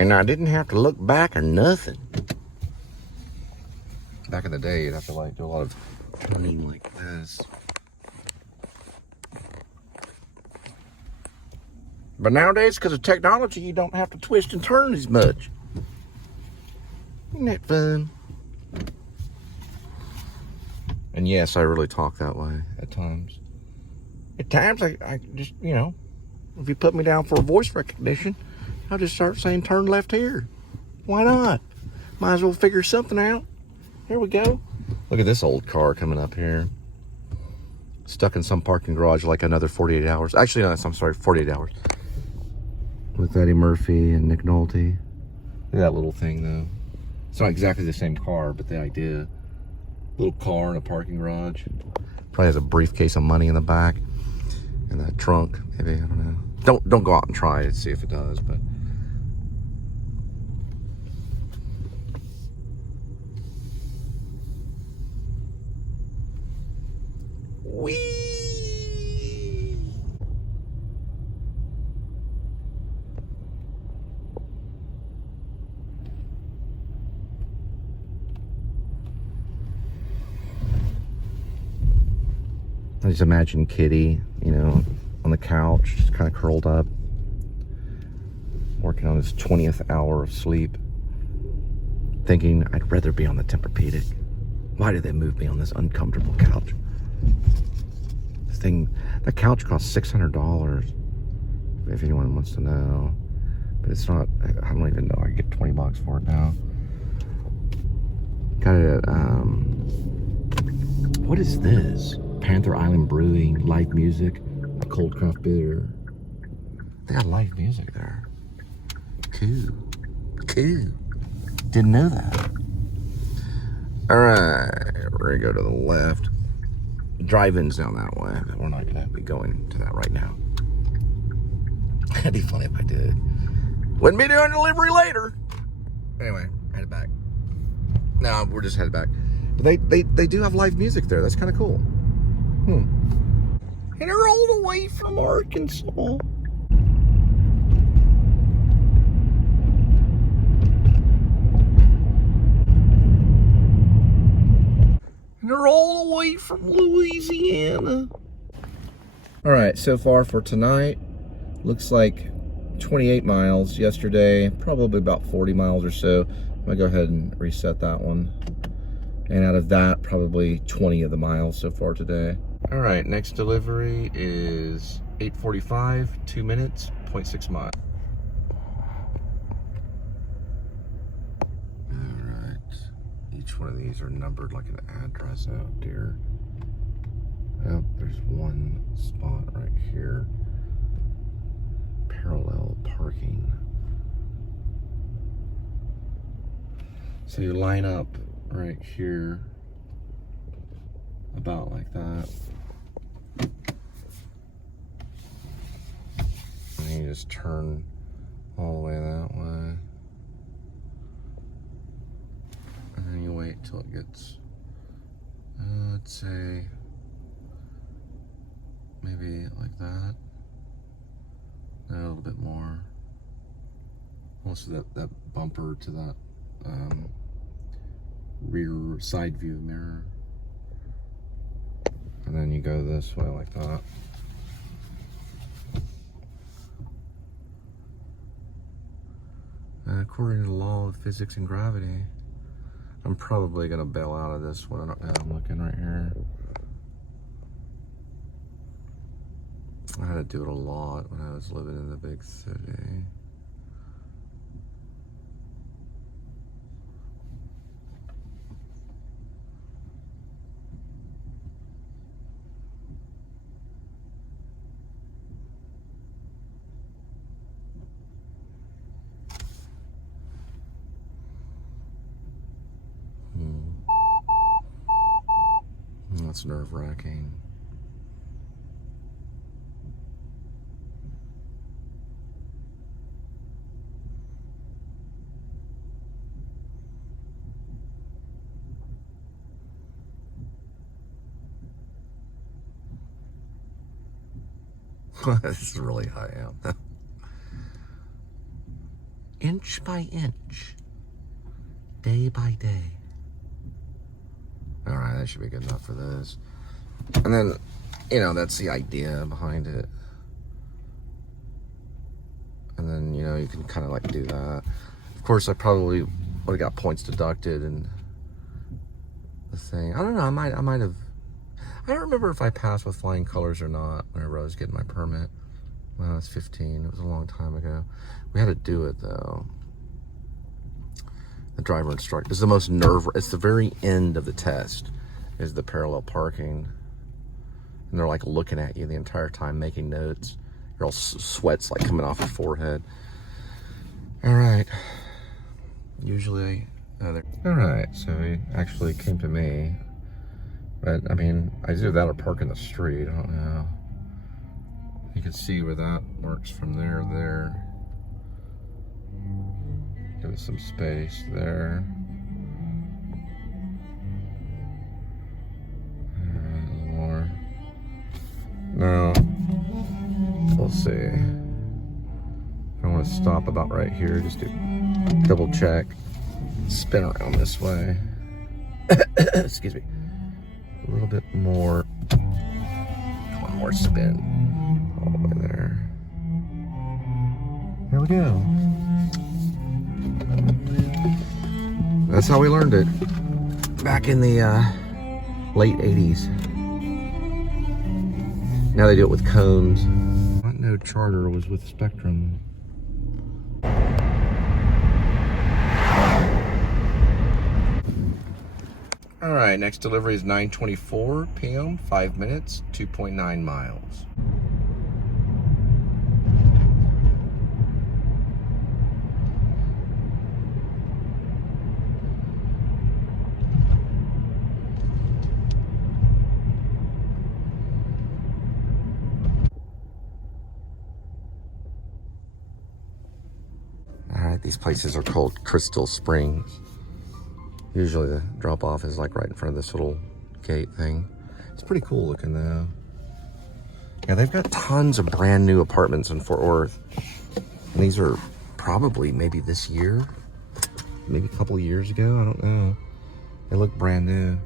And I didn't have to look back or nothing. Back in the day, you'd have to like do a lot of turning like this. But nowadays, because of technology, you don't have to twist and turn as much. Isn't that fun? And yes, I really talk that way at times. At times, I just, you know, if you put me down for a voice recognition, I'll just start saying turn left here. Why not? Might as well figure something out. Here we go. Look at this old car coming up here. Stuck in some parking garage like another 48 hours. Actually, no, I'm sorry, 48 hours. With Eddie Murphy and Nick Nolte. Look at that little thing, though. It's not exactly the same car, but the idea. Little car in a parking garage. Probably has a briefcase of money in the back. In the trunk, maybe, I don't know. Don't go out and try it, see if it does, but. Whee! I just imagine Kitty, you know, on the couch, just kind of curled up, working on his 20th hour of sleep, thinking, I'd rather be on the Tempur-Pedic. Why did they move me on this uncomfortable couch? This thing, that couch costs $600, if anyone wants to know. But it's not, I don't even know, I can get 20 bucks for it now. Got it at, what is this? Panther Island Brewing, live music, a cold craft beer. They got live music there. Cool. Cool. Didn't know that. Alright, we're gonna go to the left. Drive-in's down that way, but we're not gonna be going to that right now. That'd be funny if I did. Wouldn't be doing delivery later. Anyway, headed back. No, we're just headed back. But they do have live music there. That's kind of cool. And they're all the way from Arkansas. And they're all the way from Louisiana. All right, so far for tonight, looks like 28 miles. Yesterday, probably about 40 miles or so. I'm gonna go ahead and reset that one. And out of that, probably 20 of the miles so far today. All right, next delivery is 8:45, 2 minutes, 0.6 miles. All right, each one of these are numbered like an address out here. Oh, there's one spot right here. Parallel parking. So you line up right here, about like that. And you just turn all the way that way. And then you wait till it gets, let's say, maybe like that. A little bit more. Also that bumper to that rear side view mirror. And then you go this way like that. And according to the law of physics and gravity, I'm probably gonna bail out of this one. I'm looking right here. I had to do it a lot when I was living in the big city. That's nerve-wracking. This is really high out. inch by inch, day by day. All right, that should be good enough for this. And then, you know, that's the idea behind it. And then, you know, you can kind of like do that. Of course, I probably would have got points deducted and the thing. I don't know, I might have. I don't remember if I passed with flying colors or not whenever I was getting my permit. When I was 15, it was a long time ago. We had to do it though. The driver instructor is the most it's the very end of the test, is the parallel parking. And they're like looking at you the entire time, making notes. Your all sweat's like coming off your forehead. All right. Usually, all right, so he actually came to me. But, I mean, I either that or park in the street, I don't know. You can see where that works from there to there. Give it some space there. A little more. Now, we'll see. I want to stop about right here, just to double check. Spin around this way. Excuse me. A little bit more. One more spin. All the way there. There we go. That's how we learned it. Back in the late 80s. Now they do it with cones. I didn't know Charter was with Spectrum. All right, next delivery is 9:24 p.m., 5 minutes, 2.9 miles. All right, these places are called Crystal Springs. Usually the drop-off is like right in front of this little gate thing. It's pretty cool looking though. Yeah, they've got tons of brand new apartments in Fort Worth. And these are probably maybe this year, maybe a couple of years ago, I don't know. They look brand new.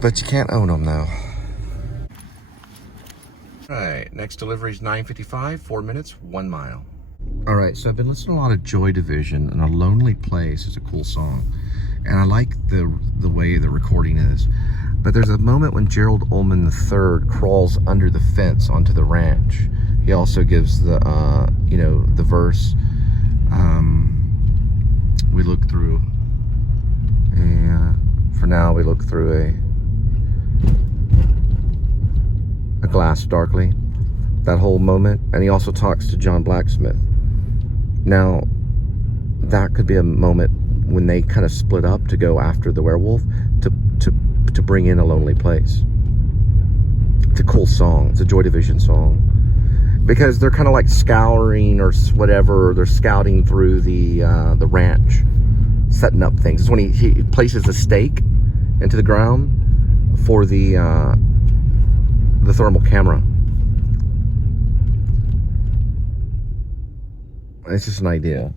But you can't own them though. All right, next delivery is 9:55, 4 minutes, 1 mile. All right, so I've been listening to a lot of Joy Division, and A Lonely Place is a cool song. And I like the way the recording is. But there's a moment when Gerald Ullman III crawls under the fence onto the ranch. He also gives the, you know, the verse, we look through for now we look through a glass darkly. That whole moment. And he also talks to John Blacksmith. Now, that could be a moment when they kind of split up to go after the werewolf to bring in A Lonely Place. It's a cool song. It's a Joy Division song. Because they're kind of like scouring or whatever. They're scouting through the ranch, setting up things. It's when he places the stake into the ground for the thermal camera. It's just an idea.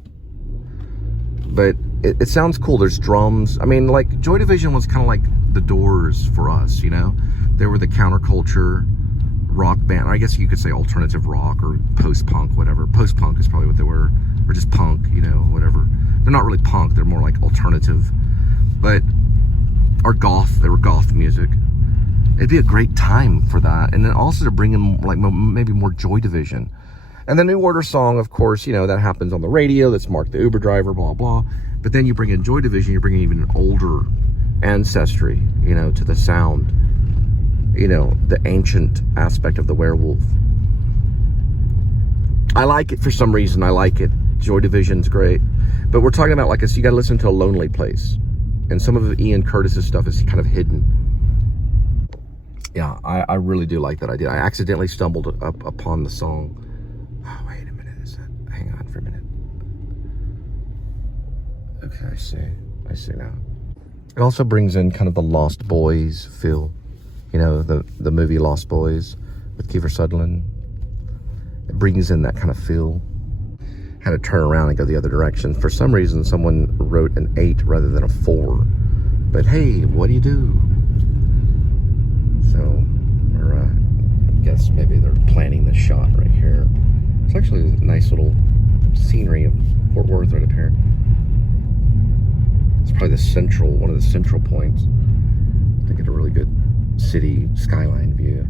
But it sounds cool. There's drums. I mean, like, Joy Division was kind of like the Doors for us, you know? They were the counterculture rock band. I guess you could say alternative rock or post-punk, whatever. Post-punk is probably what they were. Or just punk, you know, whatever. They're not really punk. They're more like alternative. But, or goth. They were goth music. It'd be a great time for that. And then also to bring in, like, maybe more Joy Division. And the New Order song, of course, you know, that happens on the radio. That's Mark the Uber driver, blah, blah. But then you bring in Joy Division, you're bringing even an older ancestry, you know, to the sound. You know, the ancient aspect of the werewolf. I like it for some reason. I like it. Joy Division's great. But we're talking about, like, you got to listen to A Lonely Place. And some of Ian Curtis's stuff is kind of hidden. Yeah, I really do like that idea. I accidentally stumbled upon the song. Oh, wait a minute. Hang on for a minute. Okay, I see now. It also brings in kind of the Lost Boys feel. You know, the movie Lost Boys with Kiefer Sutherland. It brings in that kind of feel. Had to turn around and go the other direction. For some reason, someone wrote an 8 rather than a 4. But hey, what do you do? So, I guess maybe they're planning the shot right here. It's actually a nice little scenery of Fort Worth right up here. It's probably one of the central points. I get a really good city skyline view.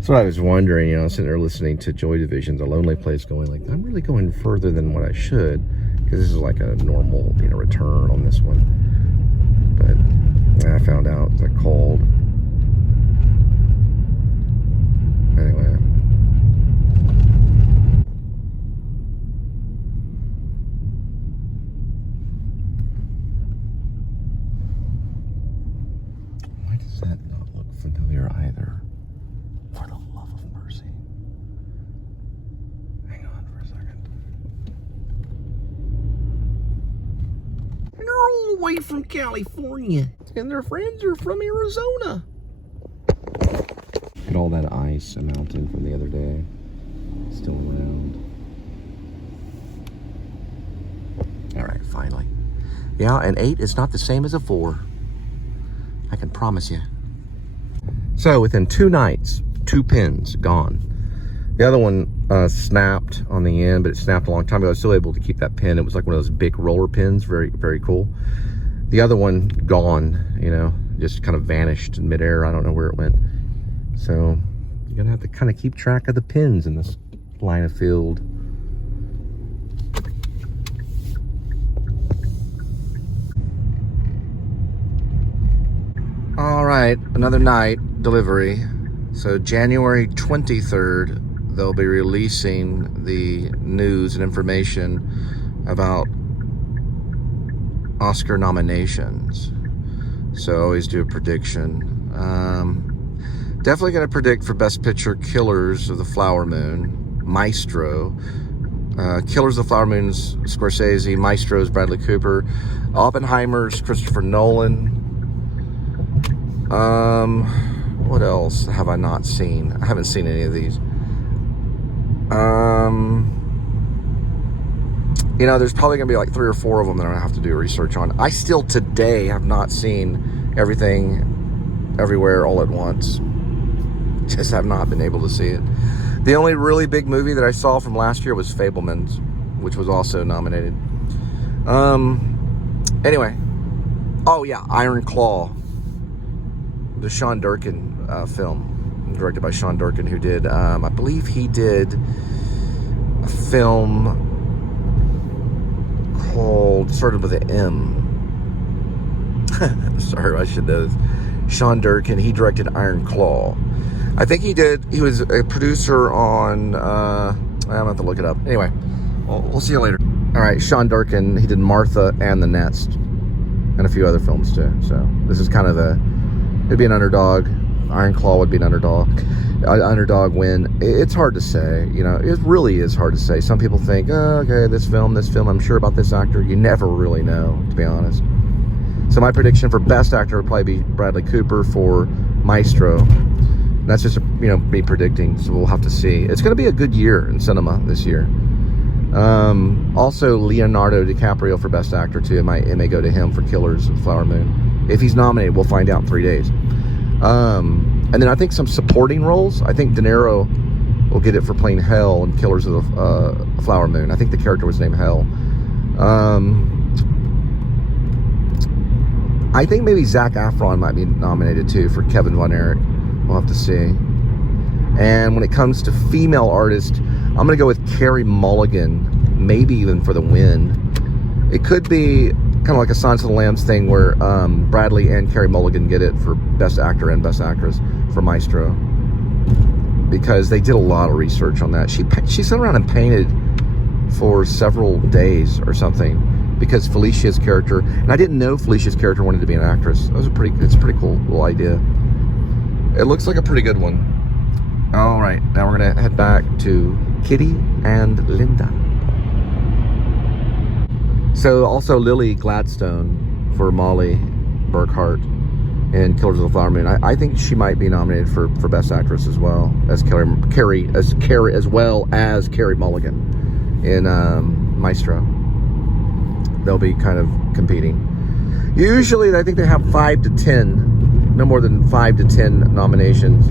So I was wondering, you know, sitting there listening to Joy Division's A Lonely Place, going like, I'm really going further than what I should, because this is like a normal, you know, return on this one. But I found out it's like cold. Anyway. Why does that not look familiar either? For the love of mercy. Hang on for a second. And they're all the way from California. And their friends are from Arizona. Look at all that ice mountain from the other day. Still around. Alright, finally. Yeah, an 8 is not the same as a 4. I can promise you. So within 2 nights, 2 pins gone. The other one snapped on the end, but it snapped a long time ago. I was still able to keep that pin. It was like one of those big roller pins, very, very cool. The other one gone, you know, just kind of vanished in midair. I don't know where it went. So you're gonna have to kind of keep track of the pins in this line of field. All right, another night delivery. So January 23rd, they'll be releasing the news and information about Oscar nominations. So I always do a prediction. Definitely going to predict for Best Picture Killers of the Flower Moon, Maestro. Killers of the Flower Moon's Scorsese, Maestro's Bradley Cooper, Oppenheimer's Christopher Nolan. What else have I not seen? I haven't seen any of these. You know, there's probably going to be like 3 or 4 of them that I'm going to have to do research on. I still today have not seen Everything, Everywhere, All at Once. Just have not been able to see it. The only really big movie that I saw from last year was Fabelmans, which was also nominated. Anyway. Oh, yeah, Iron Claw. The Sean Durkin film, directed by Sean Durkin, who did, I believe he did a film called, started with an M. Sorry, I should know this. Sean Durkin, he directed Iron Claw. I think he was a producer on, I'm going to have to look it up. Anyway, we'll see you later. All right, Sean Durkin, he did Martha and The Nest, and a few other films too. So this is kind of it'd be an underdog. Iron Claw would be an underdog. Underdog win. It's hard to say. You know, it really is hard to say. Some people think, oh, okay, this film, I'm sure about this actor. You never really know, to be honest. So my prediction for Best Actor would probably be Bradley Cooper for Maestro. And that's just, you know, me predicting. So we'll have to see. It's going to be a good year in cinema this year. Also, Leonardo DiCaprio for Best Actor too. It may go to him for Killers of the Flower Moon. If he's nominated, we'll find out in 3 days. And then I think some supporting roles. I think De Niro will get it for playing Hell in Killers of the Flower Moon. I think the character was named Hell. I think maybe Zac Efron might be nominated too for Kevin Von Erich. We'll have to see. And when it comes to female artists, I'm going to go with Carey Mulligan, maybe even for the win. It could be kind of like a Silence of the Lambs thing where Bradley and Carey Mulligan get it for Best Actor and Best Actress for Maestro, because they did a lot of research on that. She sat around and painted for several days or something, because Felicia's character, and I didn't know Felicia's character wanted to be an actress. It's a pretty cool little idea. It looks like a pretty good one. All right, now we're gonna head back to Kitty and Linda. So also Lily Gladstone for Molly Burkhart. in Killers of the Flower Moon. I think she might be nominated for Best Actress as well as Carrie Mulligan in Maestro. They'll be kind of competing. Usually, I think they have 5 to 10, no more than 5 to 10 nominations.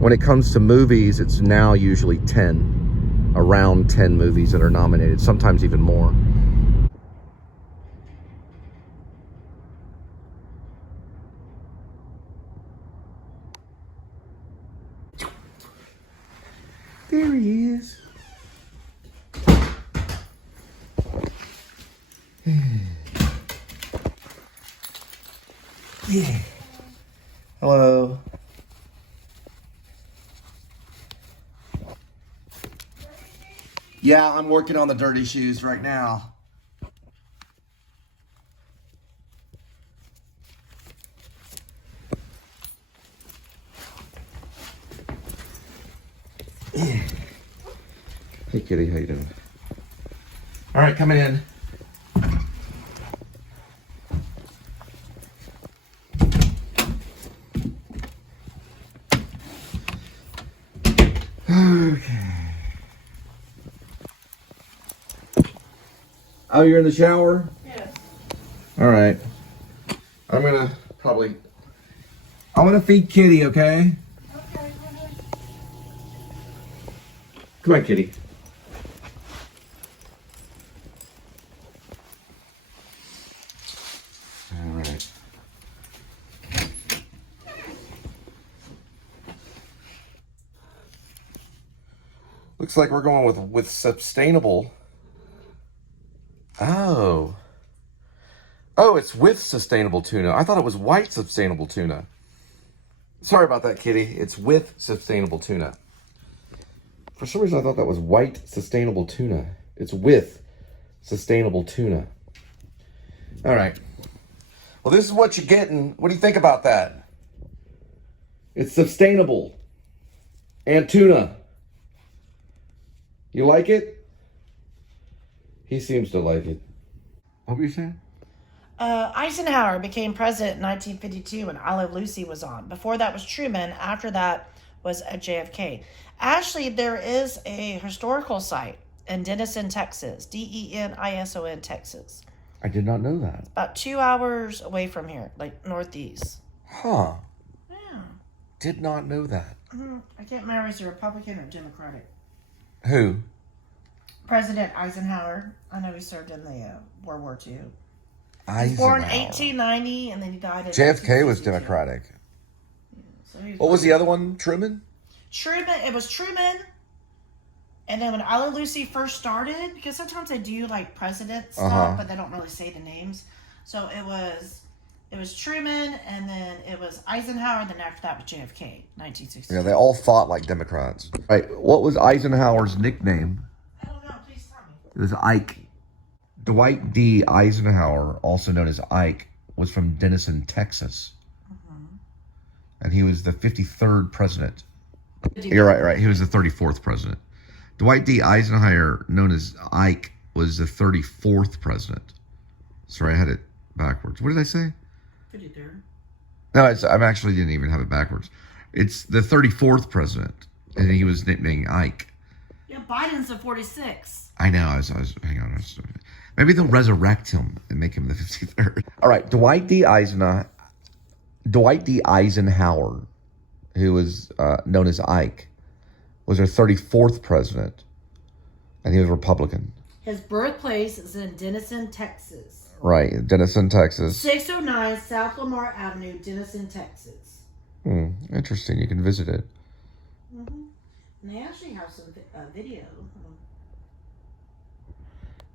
When it comes to movies, it's now usually 10, around 10 movies that are nominated, sometimes even more. There he is. Yeah. Hello. Yeah, I'm working on the dirty shoes right now. Hey kitty, how you doing? All right, coming in. Okay. Oh, you're in the shower? Yes. All right. I'm gonna feed Kitty, okay? Okay. Come on, Kitty. All right. Looks like we're going with sustainable. Oh. Oh, it's with sustainable tuna. I thought it was white sustainable tuna. Sorry about that, Kitty. It's with sustainable tuna. For some reason, I thought that was white sustainable tuna. It's with sustainable tuna. All right. Well, this is what you're getting. What do you think about that? It's sustainable. And tuna. You like it? He seems to like it. What were you saying? Eisenhower became president in 1952 when I Love Lucy was on. Before that was Truman. After that was JFK. Actually, there is a historical site in Denison, Texas. Denison, Texas. I did not know that. About 2 hours away from here, like northeast. Huh. Yeah. Did not know that. I can't remember if it's a Republican or Democratic. Who? President Eisenhower. I know he served in the World War II. He was Eisenhower. born in 1890 and then he died in JFK was 1962. Democratic. So he What was the other one? Truman? Truman. It was Truman. And then when I Love Lucy first started, because sometimes they do like president stuff, but they don't really say the names. So it was Truman, and then it was Eisenhower, then after that was JFK, 1960. Yeah, they all fought like Democrats. Right. What was Eisenhower's nickname? I don't know. Please tell me. It was Ike. Dwight D. Eisenhower, also known as Ike, was from Denison, Texas. And he was the 53rd president. You're right. He was the 34th president. Dwight D. Eisenhower, known as Ike, was the 34th president. Sorry, I had it backwards. What did I say? 53rd. No, I actually didn't even have it backwards. It's the 34th president, and he was nicknamed Ike. Yeah, Biden's the 46th. I know. Hang on. Maybe they'll resurrect him and make him the 53rd. All right, Dwight D. Eisenhower, who was known as Ike, was our 34th president, and he was Republican. His birthplace is in Denison, Texas. Right, Denison, Texas. 609 South Lamar Avenue, Denison, Texas. Interesting. You can visit it. And they actually have some video.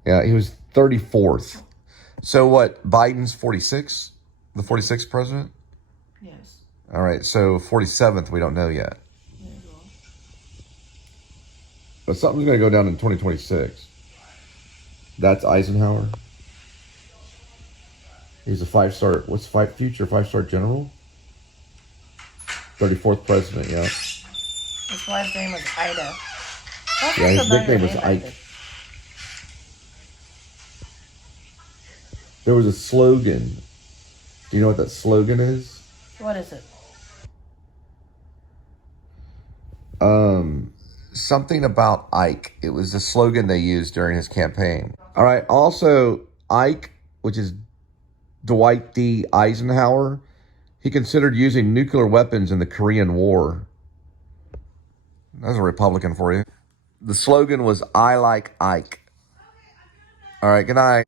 Yeah, he was 34th. So what, Biden's 46? The 46th president? Yes. All right, so 47th, we don't know yet. But something's going to go down in 2026. That's Eisenhower. He's a future five-star general? 34th president, yeah. His wife's name was Ida. Yeah, his nickname was Ike. There was a slogan. Do you know what that slogan is? What is it? Something about Ike. It was the slogan they used during his campaign. All right. Also, Ike, which is Dwight D. Eisenhower, he considered using nuclear weapons in the Korean War. That's a Republican for you. The slogan was, I like Ike. All right. Good night.